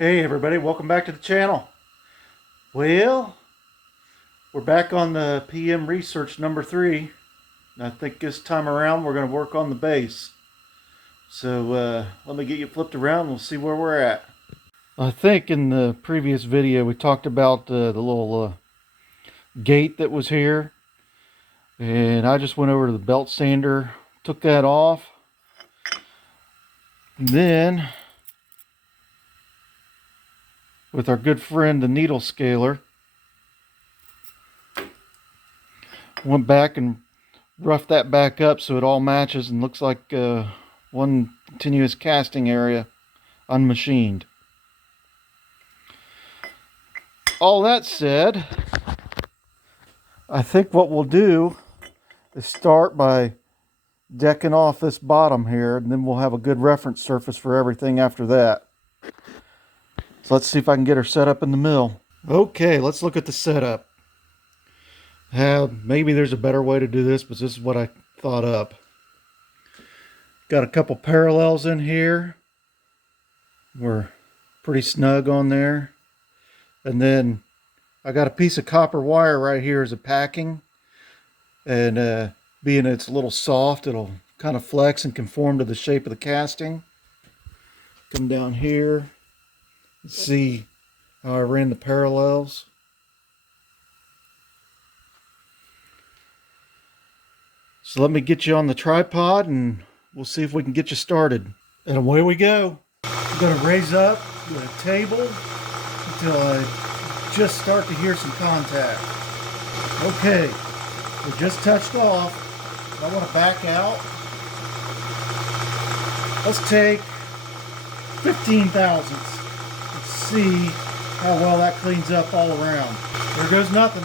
Hey everybody, welcome back to the channel. Well, we're back on the PM research number 3. I think this time around we're going to work on the base. So let me get you flipped around and we'll see where we're at. I think in the previous video we talked about the little gate that was here. And I just went over to the belt sander, took that off. And then, with our good friend the needle scaler, went back and roughed that back up so it all matches and looks like one continuous casting area, unmachined. All that said, I think what we'll do is start by decking off this bottom here, and then we'll have a good reference surface for everything after that. So let's see if I can get her set up in the mill. Okay, let's look at the setup. Maybe there's a better way to do this, but this is what I thought up. Got a couple parallels in here. We're pretty snug on there. And then I got a piece of copper wire right here as a packing. And being it's a little soft, it'll kind of flex and conform to the shape of the casting. Come down here and see how I ran the parallels. So let me get you on the tripod and we'll see if we can get you started. And away we go. I'm going to raise up the table until I just start to hear some contact. Okay, we just touched off. I want to back out. Let's take 15 thousandths. Let's see how well that cleans up all around. There goes nothing.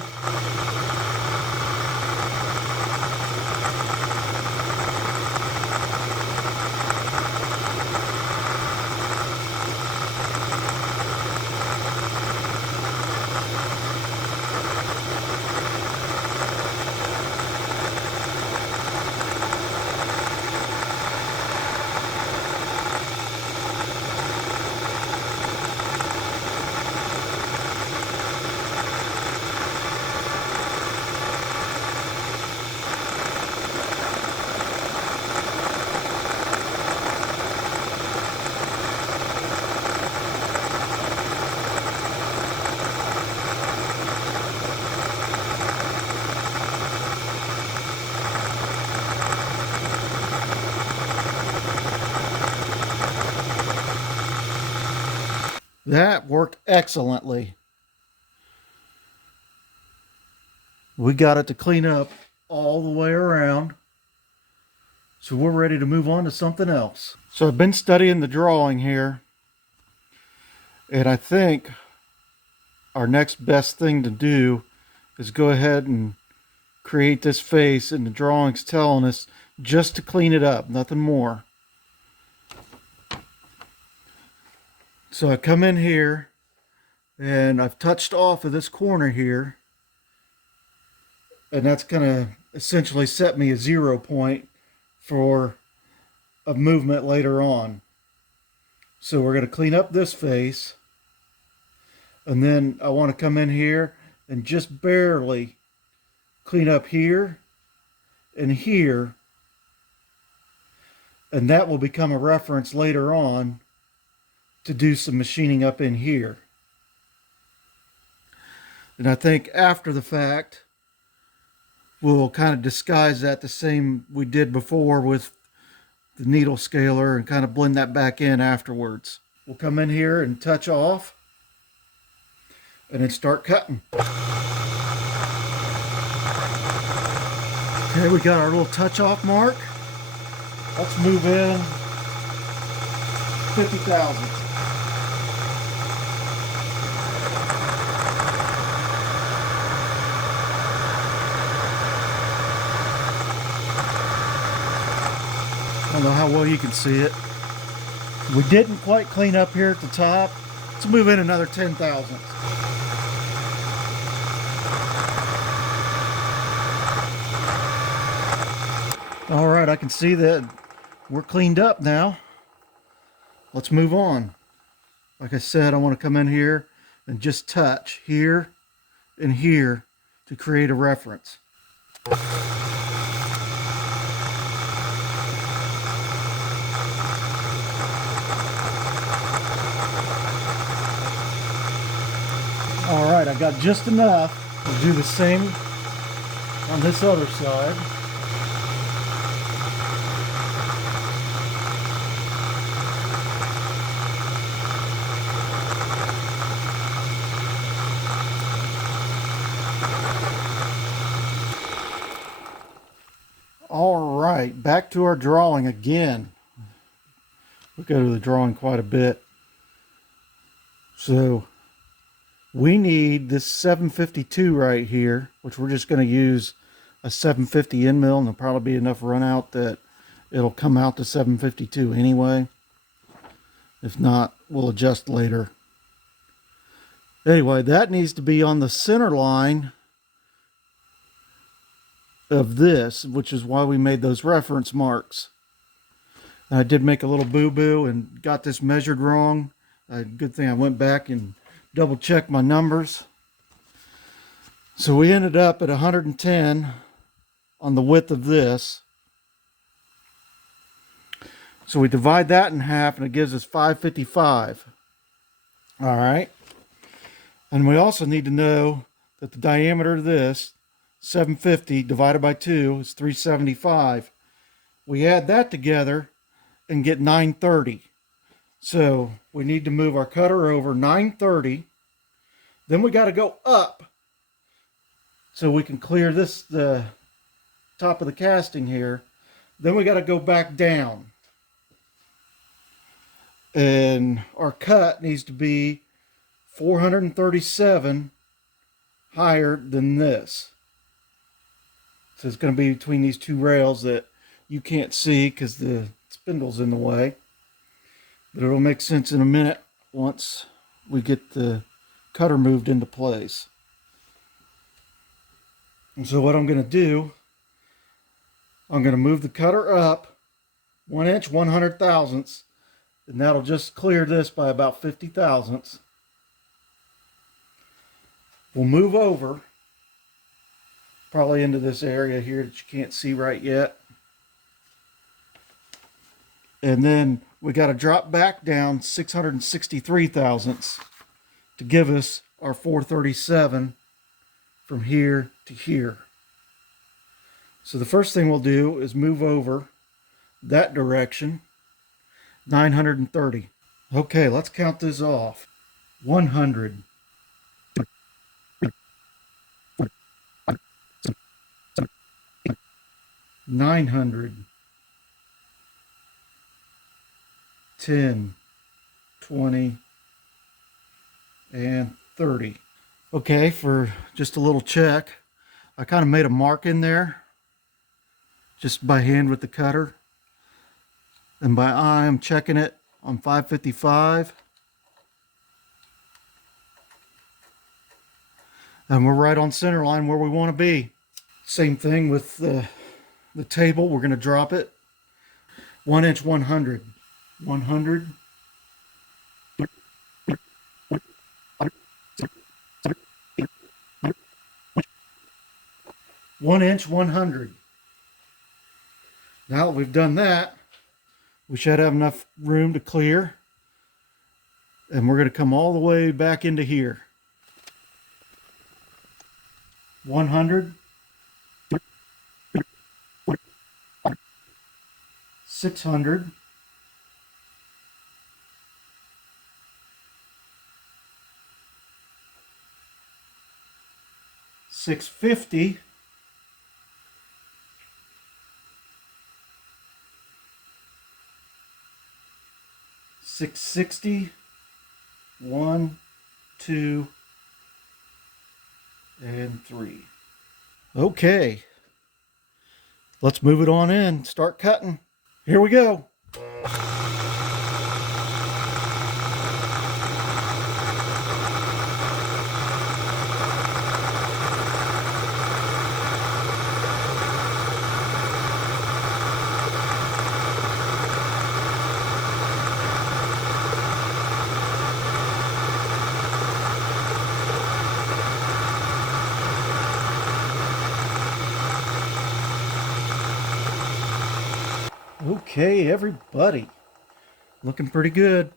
That worked excellently. We got it to clean up all the way around. So we're ready to move on to something else. So I've been studying the drawing here. And I think our next best thing to do is go ahead and create this face. And the drawing's telling us just to clean it up, nothing more. So I come in here and I've touched off of this corner here, and that's going to essentially set me a 0 point for a movement later on. So we're going to clean up this face, and then I want to come in here and just barely clean up here and here, and that will become a reference later on to do some machining up in here. And I think after the fact, we'll kind of disguise that the same we did before with the needle scaler and kind of blend that back in afterwards. We'll come in here and touch off and then start cutting. Okay, we got our little touch off mark. Let's move in 50 thousandths. I don't know how well you can see it. We didn't quite clean up here at the top. Let's move in another 10 thousandths. All right, I can see that we're cleaned up now. Let's move on. Like I said, I want to come in here and just touch here and here to create a reference. All right, I got just enough. We'll do the same on this other side. All right, back to our drawing again. We go to the drawing quite a bit. So we need this 752 right here, which we're just going to use a 750 end mill, and there'll probably be enough run out that it'll come out to 752 anyway. If not, we'll adjust later. Anyway, that needs to be on the center line of this, which is why we made those reference marks. And I did make a little boo-boo and got this measured wrong. Good thing I went back and double checked my numbers. So we ended up at 110 on the width of this. So we divide that in half and it gives us 555. All right. And we also need to know that the diameter of this, 750 divided by 2, is 375. We add that together and get 930. So we need to move our cutter over 930. Then we got to go up so we can clear this, the top of the casting here. Then we got to go back down. And our cut needs to be 437 higher than this. So it's going to be between these two rails that you can't see because the spindle's in the way. But it'll make sense in a minute once we get the cutter moved into place. And so what I'm going to do, I'm going to move the cutter up 1 inch 100 thousandths, and that'll just clear this by about 50 thousandths. We'll move over probably into this area here that you can't see right yet. And then we got to drop back down 663 thousandths to give us our 437 from here to here. So the first thing we'll do is move over that direction, 930. Okay, let's count this off. 100. 900, 10, 20, and 30. Okay, for just a little check, I kind of made a mark in there just by hand with the cutter. And by eye, I'm checking it on 555. And we're right on center line where we want to be. Same thing with the table. We're going to drop it 1 inch 100. 100. 1 inch 100. Now that we've done that, we should have enough room to clear. And we're going to come all the way back into here. 100. 600. 650. 660. 1, 2, and 3. Okay, let's move it on in, start cutting. Here we go. Okay, everybody. Looking pretty good.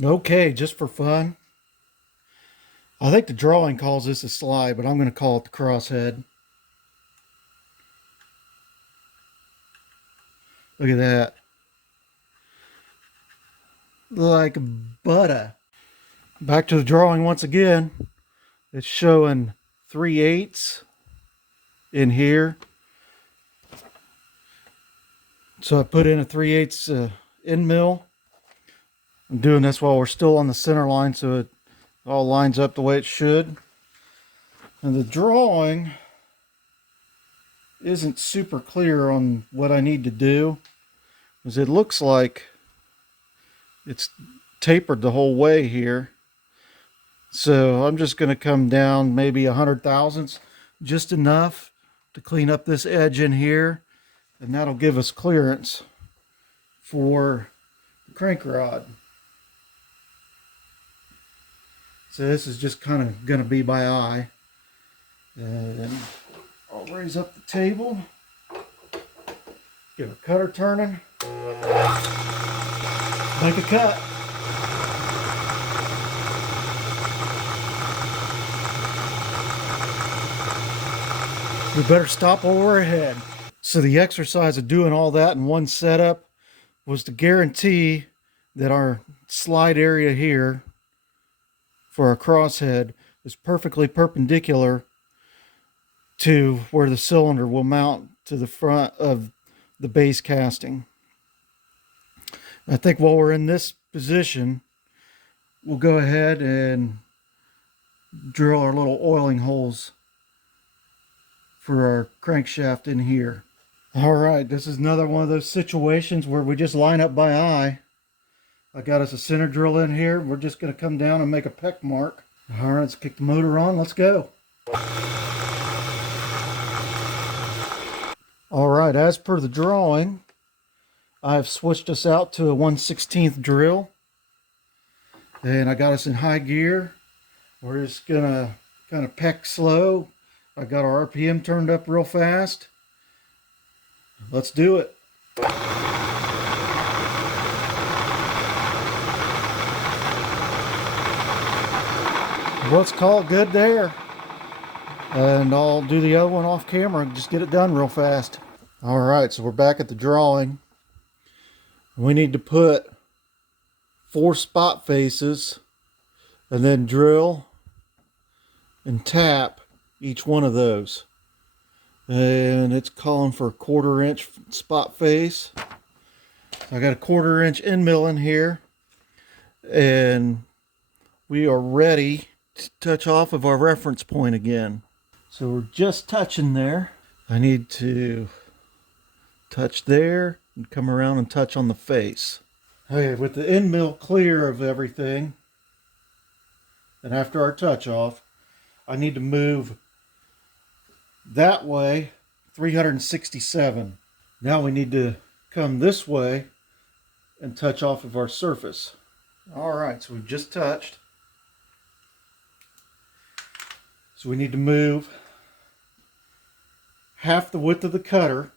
Okay, just for fun. I think the drawing calls this a slide, but I'm going to call it the crosshead. Look at that. Like butter. Back to the drawing once again. It's showing 3/8 in here. So I put in a 3/8 end mill. I'm doing this while we're still on the center line so it all lines up the way it should. And the drawing isn't super clear on what I need to do, because it looks like it's tapered the whole way here. So I'm just going to come down maybe 100 thousandths, just enough to clean up this edge in here, and that'll give us clearance for the crank rod. So this is just kind of going to be by eye. And I'll raise up the table, get a cutter turning, make a cut. We better stop while we're ahead. So the exercise of doing all that in one setup was to guarantee that our slide area here for our crosshead is perfectly perpendicular to where the cylinder will mount to the front of the base casting. I think while we're in this position, we'll go ahead and drill our little oiling holes for our crankshaft in here. All right, this is another one of those situations where we just line up by eye. I got us a center drill in here. We're just going to come down and make a peck mark. All right, let's kick the motor on. Let's go. All right, as per the drawing, I've switched us out to a 1/16 drill. And I got us in high gear. We're just going to kind of peck slow. I got our RPM turned up real fast. Let's do it. Let's call it good there. And I'll do the other one off camera and just get it done real fast. All right, so we're back at the drawing. We need to put 4 spot faces and then drill and tap each one of those. And it's calling for a 1/4 inch spot face. I got a 1/4 inch end mill in here, and we are ready to touch off of our reference point again. So we're just touching there. I need to touch there and come around and touch on the face. Okay, with the end mill clear of everything, and after our touch off, I need to move that way 367. Now we need to come this way and touch off of our surface. All right, so we've just touched. So we need to move half the width of the cutter,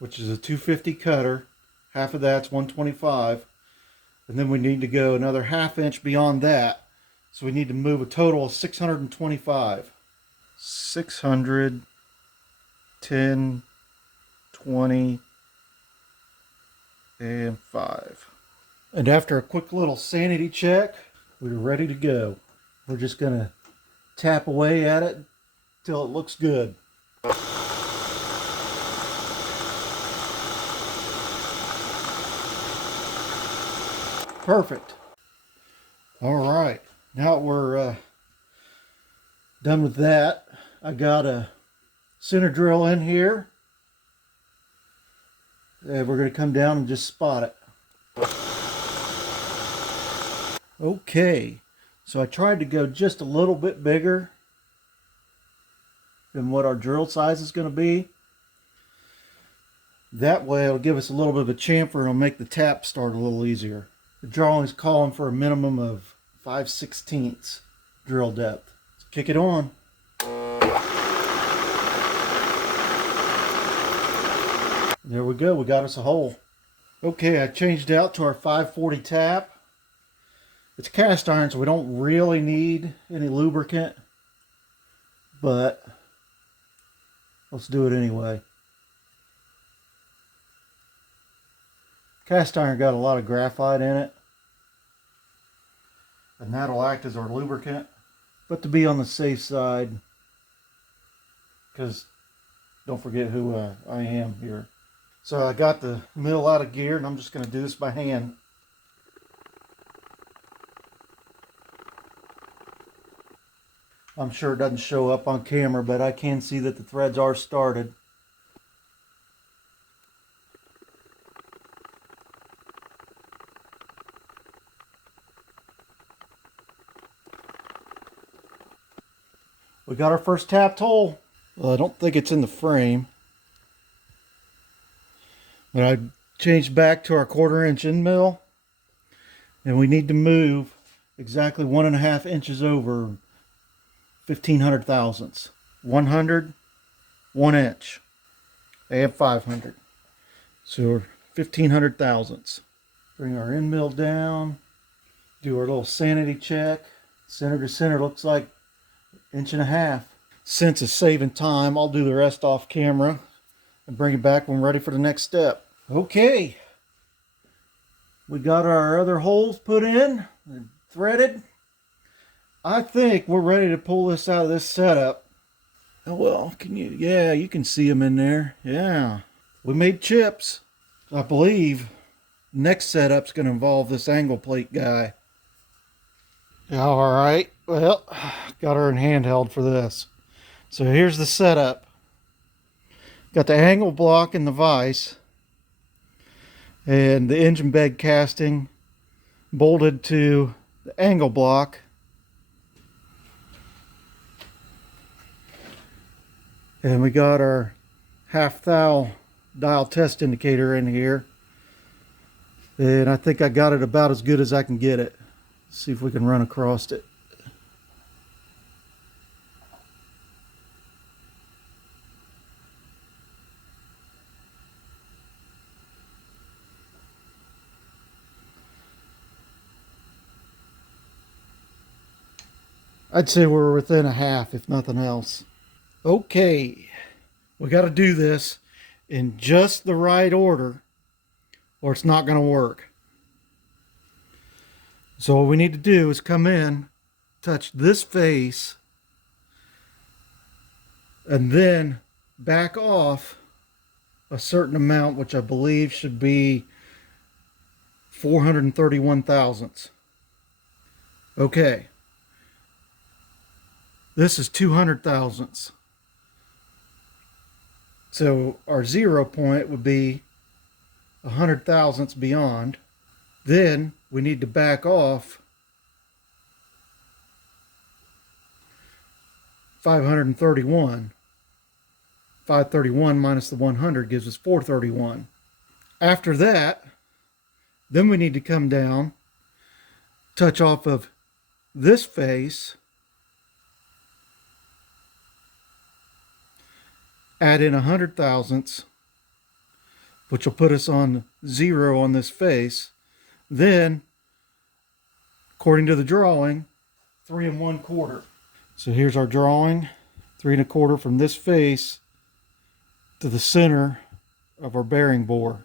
which is a 250 cutter. Half of that's 125. And then we need to go another 1/2 inch beyond that. So we need to move a total of 625. 600, 10, 20, and 5. And after a quick little sanity check, we're ready to go. We're just going to tap away at it till it looks good. Perfect. All right, now we're done with that. I got a center drill in here, and we're going to come down and just spot it. Okay, so I tried to go just a little bit bigger than what our drill size is going to be. That way it'll give us a little bit of a chamfer and it'll make the tap start a little easier. The drawing is calling for a minimum of 5/16 drill depth. Let's kick it on. There we go, we got us a hole. Okay, I changed out to our 540 tap. It's cast iron, so we don't really need any lubricant, but let's do it anyway. Cast iron got a lot of graphite in it, and that'll act as our lubricant. But to be on the safe side, because don't forget who I am here. So I got the mill out of gear, and I'm just going to do this by hand. I'm sure it doesn't show up on camera, but I can see that the threads are started. We got our first tapped hole. Well, I don't think it's in the frame, but I changed back to our 1/4 inch end mill, and we need to move exactly 1.5 inches over 1,500 thousandths. 100, 1 inch, and 500. So we're 1,500 thousandths. Bring our end mill down, do our little sanity check. Center to center looks like 1.5 inches. Since it's saving time, I'll do the rest off camera and bring it back when we're ready for the next step. Okay, we got our other holes put in and threaded. I think we're ready to pull this out of this setup. Oh well, yeah, you can see them in there. Yeah, we made chips. I believe next setup's going to involve this angle plate guy. All right, well, got her in handheld for this. So here's the setup. Got the angle block in the vise and the engine bed casting bolted to the angle block. And we got our half thou dial test indicator in here. And I think I got it about as good as I can get it. Let's see if we can run across it. I'd say we're within 1/2, if nothing else. Okay, we got to do this in just the right order, or it's not going to work. So what we need to do is come in, touch this face, and then back off a certain amount, which I believe should be 431 thousandths. Okay. This is 200 thousandths. So our 0 point would be 100 thousandths beyond. Then we need to back off 531. 531 minus the 100 gives us 431. After that, then we need to come down, touch off of this face, add in 100 thousandths, which will put us on 0 on this face. Then, according to the drawing, 3 1/4. So here's our drawing, 3 1/4 from this face to the center of our bearing bore.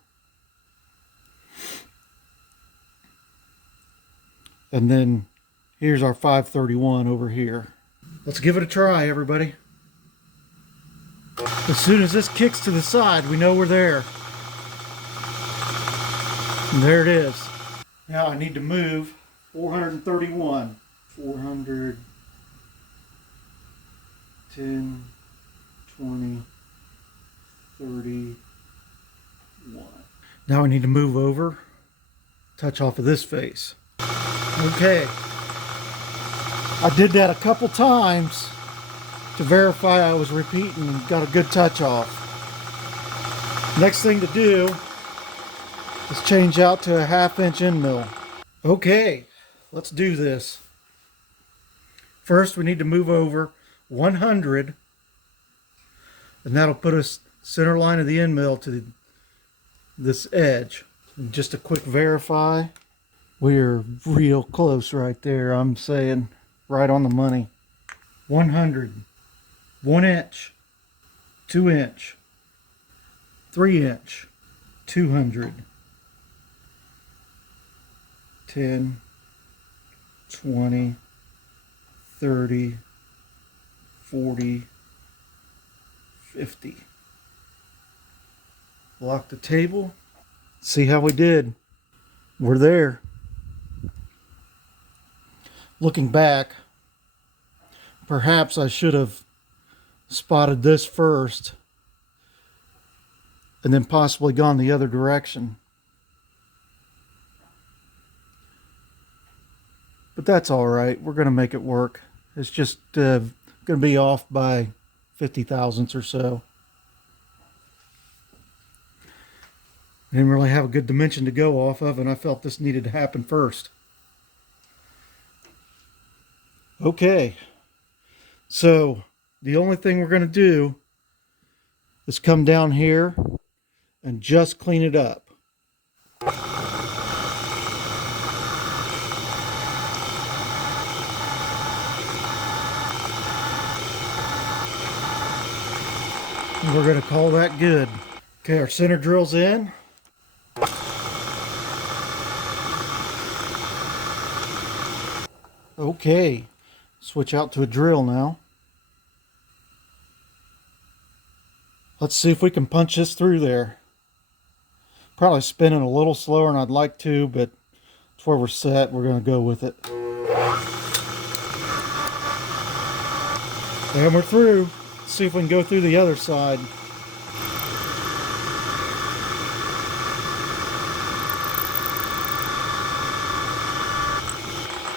And then here's our 531 over here. Let's give it a try, everybody. As soon as this kicks to the side, we know we're there. And there it is. Now I need to move 431. 400, 10, 20, 31. Now I need to move over, touch off of this face. Okay. I did that a couple times to verify I was repeating and got a good touch off. Next thing to do is change out to a 1/2 inch end mill. Okay, let's do this. First we need to move over 100, and that'll put us center line of the end mill to this edge. And just a quick verify. We're real close right there. I'm saying right on the money. 100, 1 inch, 2 inch, 3 inch, 200, 10, 20, 30, 40, 50. Lock the table. See how we did. We're there. Looking back, perhaps I should have spotted this first and then possibly gone the other direction. But that's all right. We're going to make it work. It's just going to be off by 50 thousandths or so. Didn't really have a good dimension to go off of, and I felt this needed to happen first. Okay, so the only thing we're going to do is come down here and just clean it up. And we're going to call that good. Okay, our center drill's in. Okay, switch out to a drill now. Let's see if we can punch this through there. Probably spinning a little slower than I'd like to, but it's where we're set. We're going to go with it. And we're through. Let's see if we can go through the other side.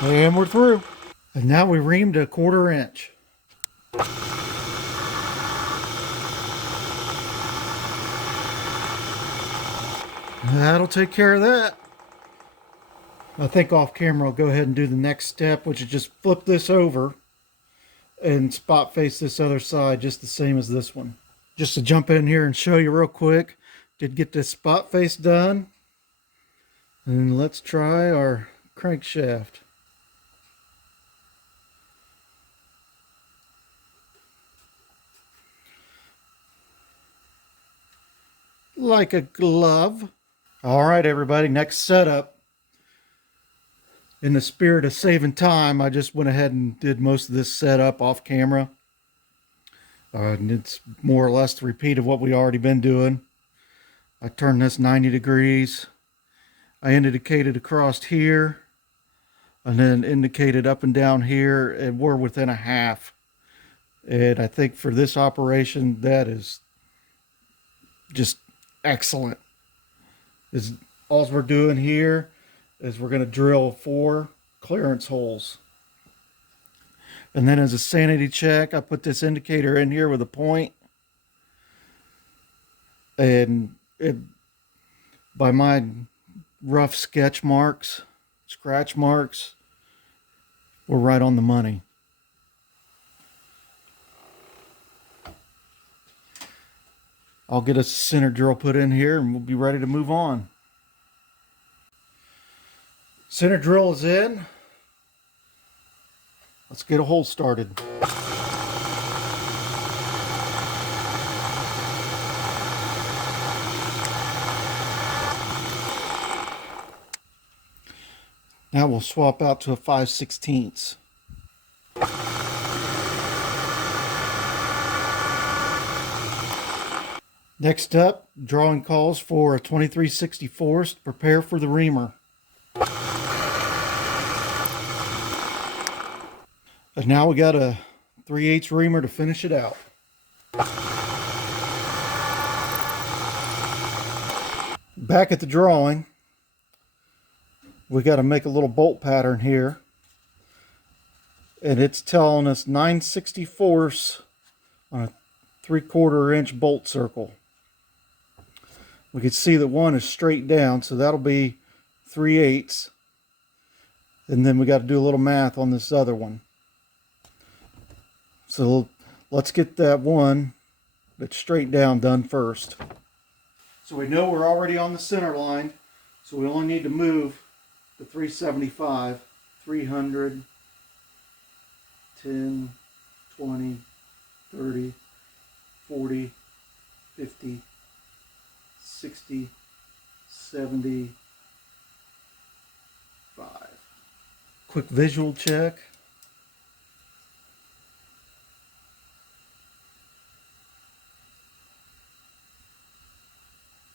And we're through. And now we reamed a 1/4 inch. That'll take care of that. I think off camera I'll go ahead and do the next step, which is just flip this over and spot face this other side just the same as this one. Just to jump in here and show you real quick, did get this spot face done. And let's try our crankshaft. Like a glove. All right, everybody, next setup. In the spirit of saving time, I just went ahead and did most of this setup off camera. And it's more or less the repeat of what we already been doing. I turned this 90 degrees. I indicated across here and then indicated up and down here, and we're within a half. And I think for this operation, that is just excellent. Is all we're doing here is we're going to drill 4 clearance holes. And then as a sanity check, I put this indicator in here with a point. And by my rough sketch marks, scratch marks, we're right on the money. I'll get a center drill put in here and we'll be ready to move on. Center drill is in. Let's get a hole started. Now we'll swap out to a 5/16. Next up, drawing calls for a 23/64 to prepare for the reamer. And now we got a 3/8 reamer to finish it out. Back at the drawing, we got to make a little bolt pattern here. And it's telling us 9/64 on a 3/4 inch bolt circle. We can see that one is straight down, so that'll be 3/8. And then we got to do a little math on this other one. So let's get that one that's straight down done first. So we know we're already on the center line, so we only need to move the 375, 300, 10, 20, 30, 40, 50, 60, 75. Quick visual check.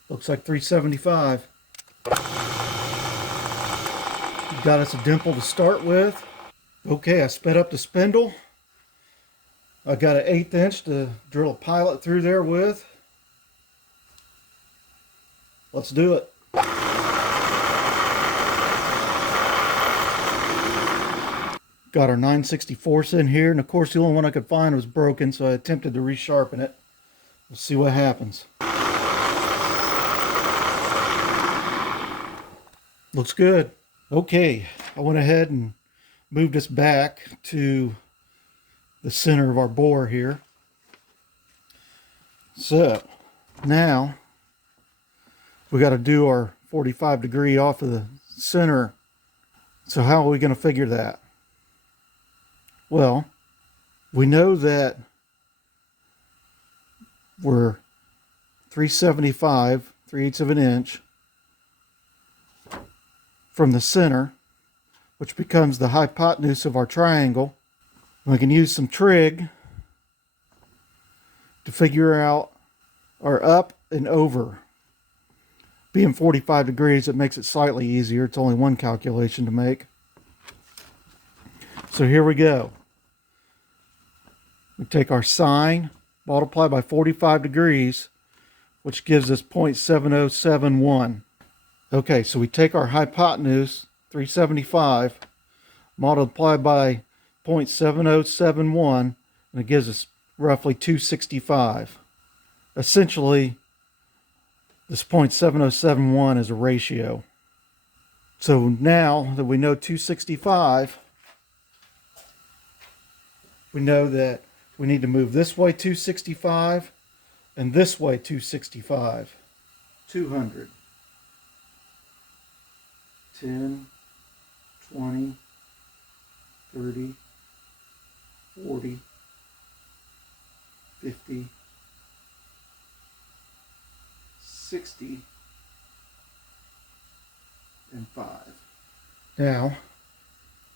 Looks like 375. Got us a dimple to start with. Okay, I sped up the spindle. I got an 1/8 inch to drill a pilot through there with. Let's do it. Got our 9/64 in here, and of course the only one I could find was broken, so I attempted to resharpen it. We'll see what happens. Looks good. Okay, I went ahead and moved this back to the center of our bore here. So now we got to do our 45 degree off of the center. So how are we going to figure that? Well, we know that we're 375, 3/8 of an inch from the center, which becomes the hypotenuse of our triangle. We can use some trig to figure out our up and over. Being 45 degrees, it makes it slightly easier. It's only one calculation to make. So here we go. We take our sine, multiply by 45 degrees, which gives us 0.7071. Okay, so we take our hypotenuse, 375, multiply by 0.7071, and it gives us roughly 265. Essentially, this 0.7071 is a ratio. So now that we know 265, we know that we need to move this way 265 and this way 265. 200. 10, 20, 30, 40, 50, 60, and 5. Now,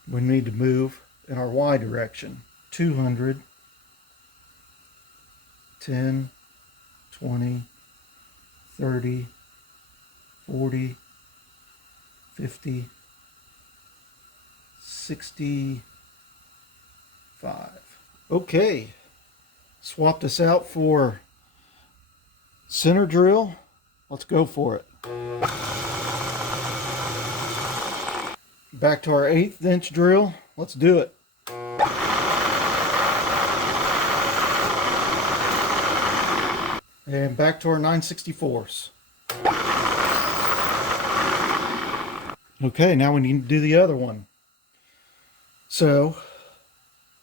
we need to move in our Y direction. 200, 10, 20, 30, 40, 50, 65. Okay, swap this out for center drill. Let's go for it. Back to our 1/8 inch drill. Let's do it. And back to our 9/64. Okay, now we need to do the other one. So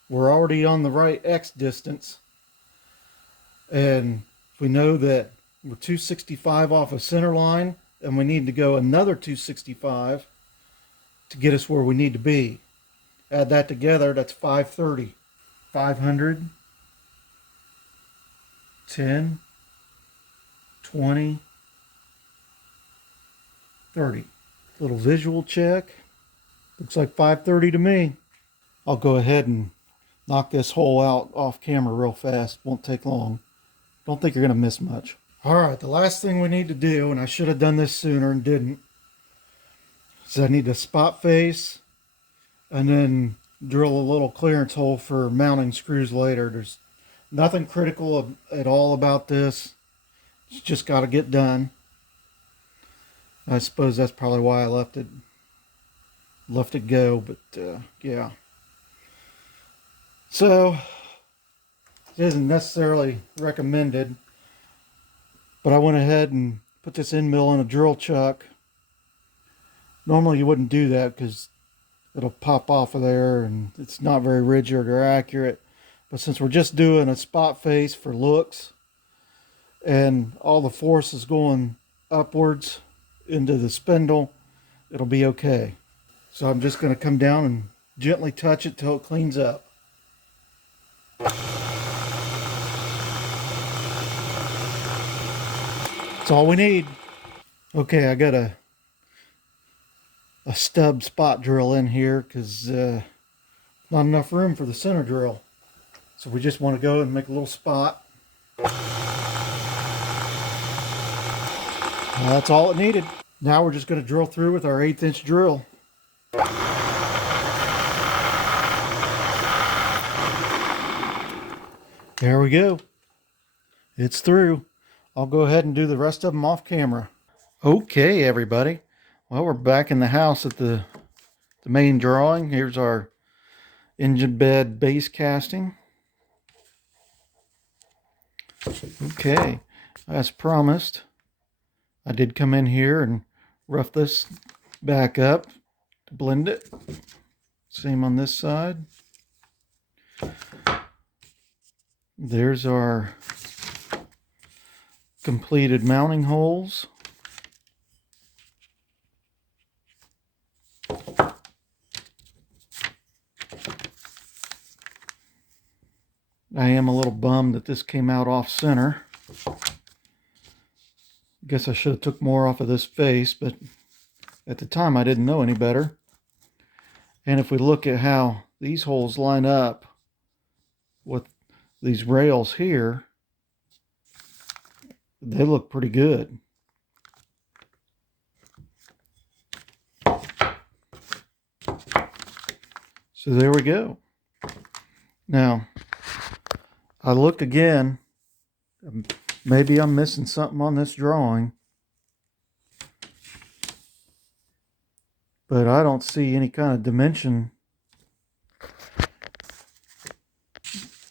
we're already on the right X distance, and we know that we're 265 off of center line, and we need to go another 265 to get us where we need to be. Add that together, that's 530. 500, 10, 20, 30. Little visual check. Looks like 530 to me. I'll go ahead and knock this hole out off camera real fast. Won't take long. Don't think you're going to miss much. Alright, the last thing we need to do, and I should have done this sooner and didn't, is I need to spot face and then drill a little clearance hole for mounting screws later. There's nothing critical at all about this. It's just got to get done. I suppose that's probably why I left it go, but yeah. So it isn't necessarily recommended, but I went ahead and put this end mill in a drill chuck. Normally you wouldn't do that because it'll pop off of there and it's not very rigid or accurate. But since we're just doing a spot face for looks and all the force is going upwards into the spindle, it'll be okay. So I'm just going to come down and gently touch it till it cleans up. That's all we need. Okay, I got a stub spot drill in here because not enough room for the center drill. So we just want to go and make a little spot. That's all it needed. Now we're just going to drill through with our 1/8 inch drill. There we go. It's through. I'll go ahead and do the rest of them off camera. Okay, everybody. Well, we're back in the house at the main drawing. Here's our engine bed base casting. Okay, as promised, I did come in here and rough this back up to blend it. Same on this side. There's our completed mounting holes. I am a little bummed that this came out off center. Guess I should have took more off of this face, but at the time I didn't know any better. And if we look at how these holes line up with these rails here, they look pretty good. So there we go. Now, I looked again. Maybe I'm missing something on this drawing, but I don't see any kind of dimension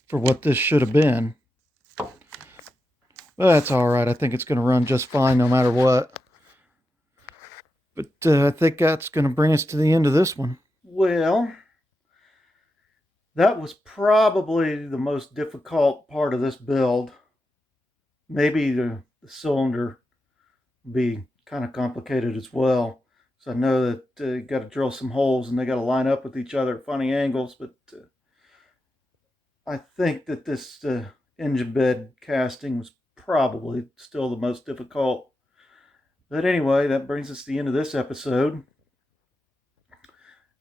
for what this should have been. But that's all right. I think it's going to run just fine no matter what. But I think that's going to bring us to the end of this one. Well, that was probably the most difficult part of this build. Maybe the cylinder will be kind of complicated as well. So I know that you got to drill some holes and they got to line up with each other at funny angles. But I think that this engine bed casting was probably still the most difficult. But anyway, that brings us to the end of this episode.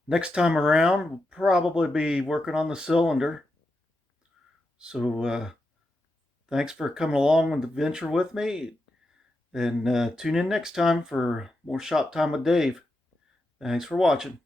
Next time around, we'll probably be working on the cylinder. So thanks for coming along on the venture with me. And tune in next time for more Shop Time with Dave. Thanks for watching.